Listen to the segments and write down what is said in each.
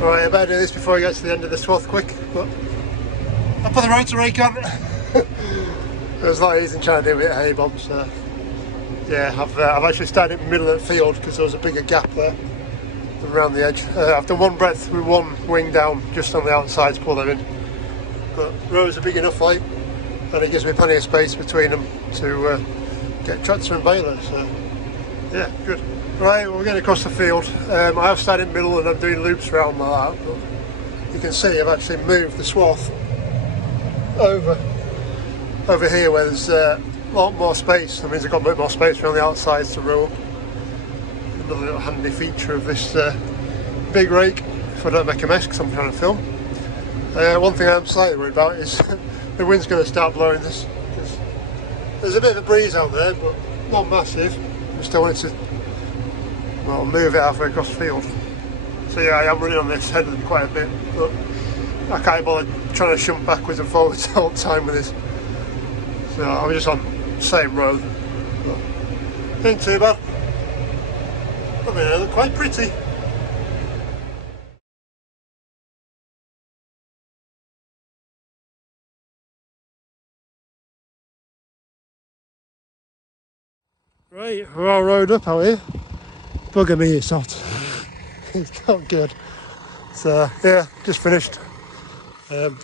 Right, I better do this before I get to the end of the swath quick, but I put the rotor rake on. It was a lot easier than trying to do it with a hay bomb, so yeah, I've actually started in the middle of the field because there was a bigger gap there than around the edge. I've done one breadth with one wing down just on the outside to pull them in, but rows are big enough, like, and it gives me plenty of space between them to get tractor and baler, so yeah, good. Right, well, we're getting across the field. I have started in the middle and I'm doing loops around like that, but you can see I've actually moved the swath over here where there's a lot more space. That means I've got a bit more space around the outsides to row up. Another little handy feature of this big rake, if I don't make a mess because I'm trying to film. One thing I'm slightly worried about is the wind's going to start blowing this. There's a bit of a breeze out there, but not massive. I still wanted to move it halfway across the field. So yeah, I am running on this headland quite a bit, but I can't bother trying to shunt backwards and forwards all the time with this. So I'm just on the same road. But ain't too bad. I mean, they look quite pretty. Right, we're all rowed up out here. Bugger me, it's hot. It's not good. So yeah, just finished.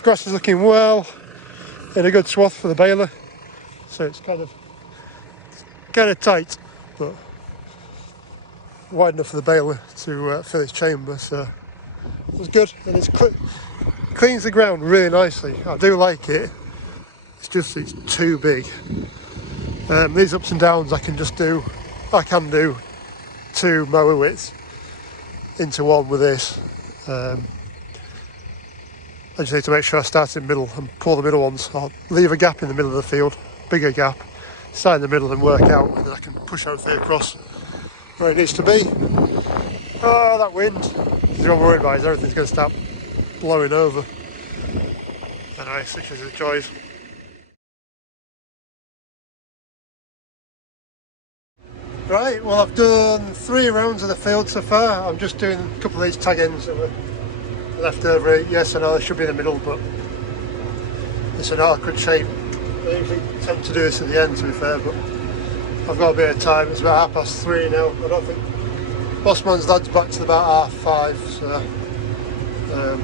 Grass is looking well, in a good swath for the baler. So it's kind of tight, but wide enough for the baler to fill its chamber. So it was good, and it's cleans the ground really nicely. I do like it. It's too big. These ups and downs I can do 2 mower widths into one with this. I just need to make sure I start in the middle and pull the middle ones. I'll leave a gap in the middle of the field, bigger gap, start in the middle and work out, and then I can push everything across where it needs to be. Oh, that wind. What I'm worried about is everything's going to start blowing over. Anyway, such as the joys. Right, well, I've done 3 rounds of the field so far. I'm just doing a couple of these tag ends that were left over. Yes, I know they should be in the middle, but it's an awkward shape. I usually tend to do this at the end, to be fair, but I've got a bit of time. It's about 3:30 now. I don't think Bossman's dad's back till about 5:30, so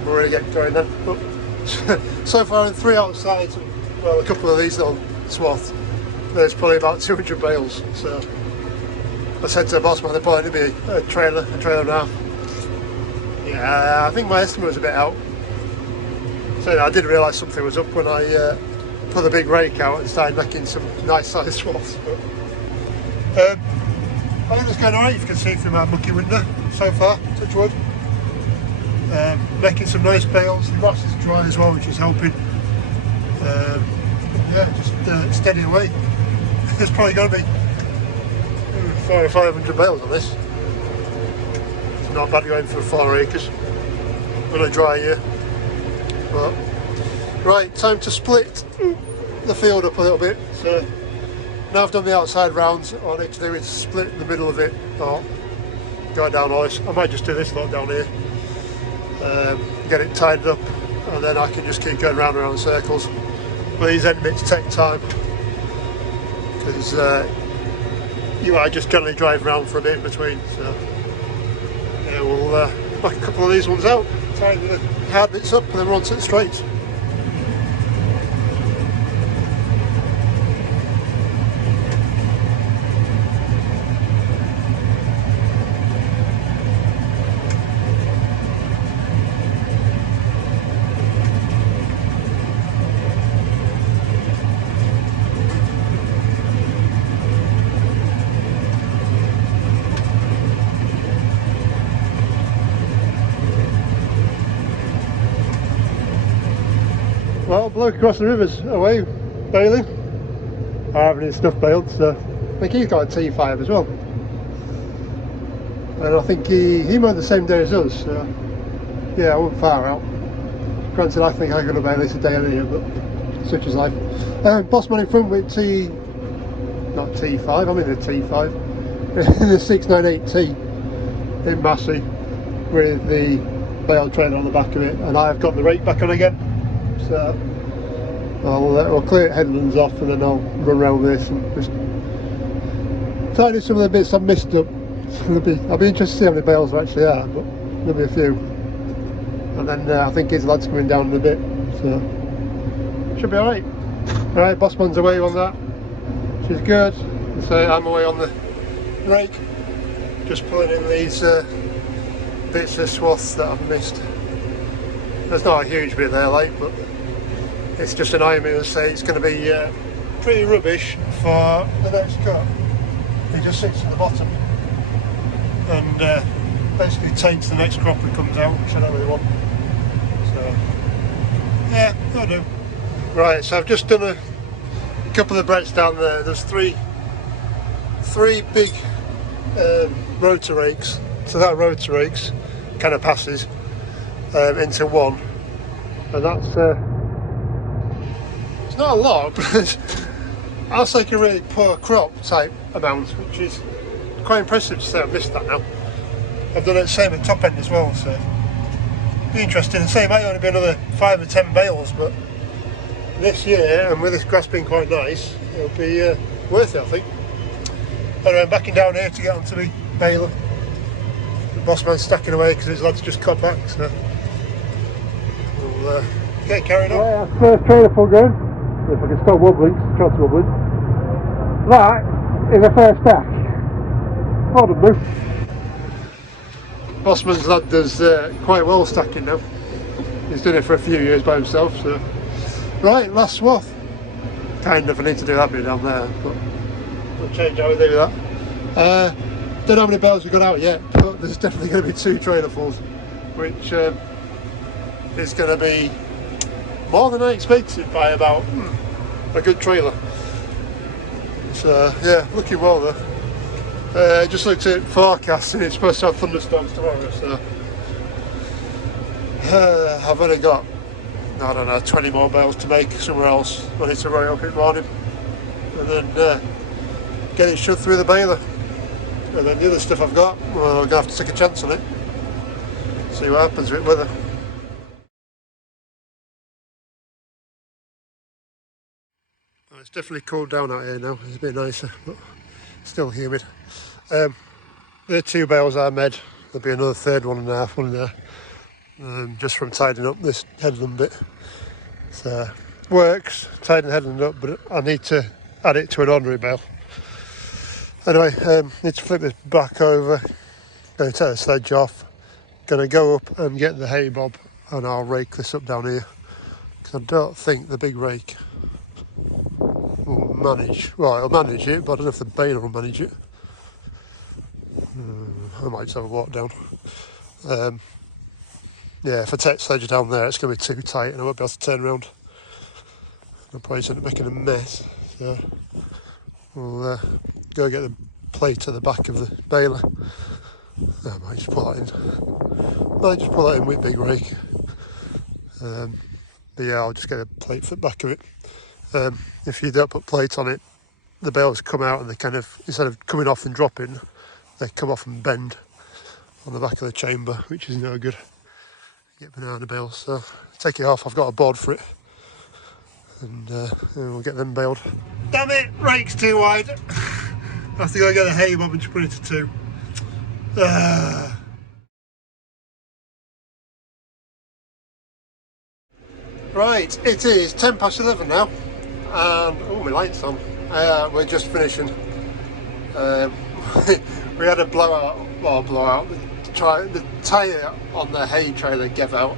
we're really getting going then. But so far in 3 outsides, well, a couple of these little swaths, there's probably about 200 bales. So I said to the Bossman there'd probably be a trailer and a half. Yeah, I think my estimate was a bit out. So I did realise something was up when I put the big rake out and started making some nice sized swaths. But I think it's going alright, if you can see through my mucky window so far, touch wood. Making some nice bales, the grass is dry as well, which is helping. Yeah, just steady away. There's probably going to be 400 or 500 bales on this. It's not bad going for 4 acres on a dry year. But, right, time to split the field up a little bit. So now I've done the outside rounds, all I need to do is split in the middle of it, or go down all this. I might just do this lot down here, get it tied up, and then I can just keep going round and round in circles. But these end bits take time, because I just generally drive around for a bit in between. So yeah, we'll knock a couple of these ones out, tie the hard bits up, and then we're on to the straights. Well, bloke across the river's away baling. I haven't any stuff baled, so I think he's got a T5 as well. And I think he mowed the same day as us, so yeah, I wasn't far out. Granted, I think I could have baled this a day earlier, but such is life. Bossman in front with not T5, I'm in the T5. The 698T in Massey with the bale trailer on the back of it, and I've got the rake back on again. So I'll clear headlands off, and then I'll run around this and just tidy some of the bits I've missed up. I'll be interested to see how many bales there actually are, but there'll be a few. And then I think his lad's coming down in a bit, so should be alright. Alright, Bossman's away on that, which is good. So I'm away on the rake, just pulling in these bits of swaths that I've missed. There's not a huge bit there, like, but it's just annoying me to say it's going to be pretty rubbish for the next cut. It just sits at the bottom and basically taints the next crop that comes out, which I don't really want. So yeah, that'll do. Right, so I've just done a couple of breadths down there. There's three big rotor rakes, so that rotor rakes kind of passes into one, and that's it's not a lot, but that's like a really poor crop type amount, which is quite impressive to say I've missed that now. I've done it the same at top end as well, so be interesting. The same might only be another 5 or 10 bales, but this year, and with this grass being quite nice, it'll be worth it, I think. Anyway, I'm backing down here to get onto the baler. The boss man's stacking away because his lad's just cut back, so we'll get carried on. Right, first trailer full going. If I can stop wobbling, try to wobbling. That is a first stack. Pardon me. Bossman's lad does quite well stacking now. He's done it for a few years by himself, so. Right, last swath. Kind of, I need to do that bit down there, but we'll change how we do that. Don't know how many bales we've got out yet, but there's definitely going to be 2 trailerfuls, which is going to be more than I expected by about a good trailer. So yeah, looking well though. Just looked at forecast and it's supposed to have thunderstorms tomorrow, so I've only got, I don't know, 20 more bales to make somewhere else when it's a right up in the morning, and then get it shoved through the baler. And then the other stuff I've got, well, I'm going to have to take a chance on it, see what happens with weather. Well, it's definitely cooled down out here now, it's a bit nicer, but still humid. The 2 bales I made, there'll be another third 1.5 one in there, just from tidying up this headland bit. So works, tidying the headland up, but I need to add it to an ordinary bale. Anyway, need to flip this back over, going to take the sledge off, going to go up and get the hay bob, and I'll rake this up down here, because I don't think the big rake will manage, well, it'll manage it, but I don't know if the baler will manage it. I might just have a walk down. Yeah, if I take the sledge down there, it's going to be too tight and I won't be able to turn around. I'll probably end up making a mess, so we'll go get the plate at the back of the baler. I might just pull that in. With big rake. But yeah, I'll just get a plate for the back of it. If you don't put plate on it, the bales come out and they kind of, instead of coming off and dropping, they come off and bend on the back of the chamber, which is no good. Get banana bales, so take it off. I've got a board for it, and we'll get them baled. Damn it, rake's too wide. I have to go get a hay bob and just put it to 2. Right, it is 11:10 now, and oh, my light's on. We're just finishing. We had a blowout. The tyre on the hay trailer gave out,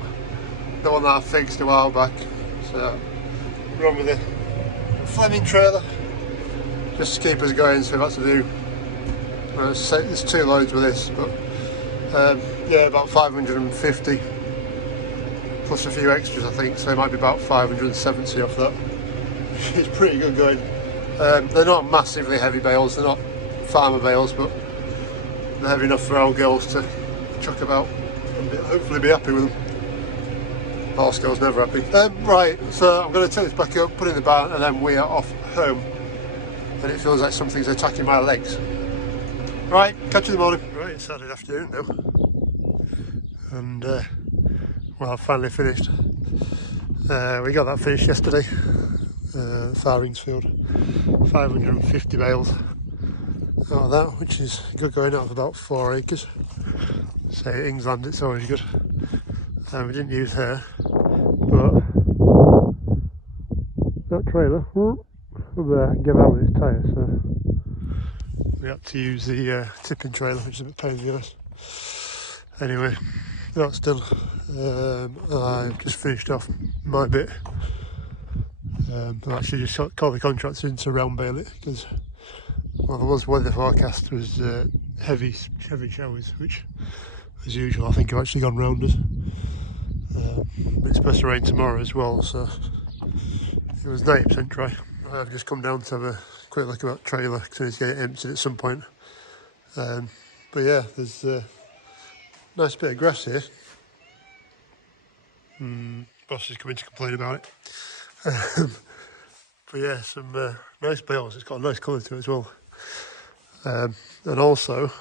the one that I fixed a while back, so run with the Fleming trailer just to keep us going. So we've had to do, there's 2 loads with this, but yeah, about 550 plus a few extras I think, so it might be about 570 off that. It's pretty good going. They're not massively heavy bales, they're not farmer bales, but they're heavy enough for our girls to chuck about and hopefully be happy with them. Horse girls never happy. Right, so I'm going to take this back up, put it in the barn, and then we are off home. And it feels like something's attacking my legs. Right, catch you in the morning. Right, it's Saturday afternoon now, and well, I've finally finished. We got that finished yesterday. Farings field, 550 bales out of that, which is good going out of about 4 acres. Say England, it's always good. We didn't use her, but that trailer up there gave out with its tyre, so we had to use the tipping trailer, which is a bit pain in the ass. Anyway, that's done. I've just finished off my bit. I actually just called the contractor in to round bale it because, well, there was weather forecast was heavy showers, which as usual I think have actually gone round us. It's supposed to rain tomorrow as well, so it was 90% dry. I've just come down to have a quick look at that trailer because I need to get it emptied at some point. But yeah, there's a nice bit of grass here. Boss is coming to complain about it. But yeah, some nice bales. It's got a nice colour to it as well. And also,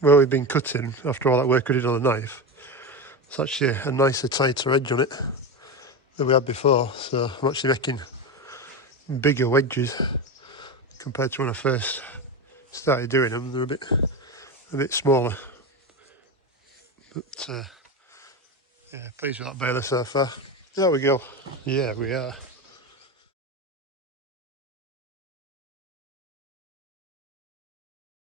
where we've been cutting after all that work we did on the knife, it's actually a nicer, tighter edge on it than we had before. So I'm actually making bigger wedges compared to when I first started doing them. They're a bit smaller. But yeah, pleased with that baler so far. There we go. Yeah, we are.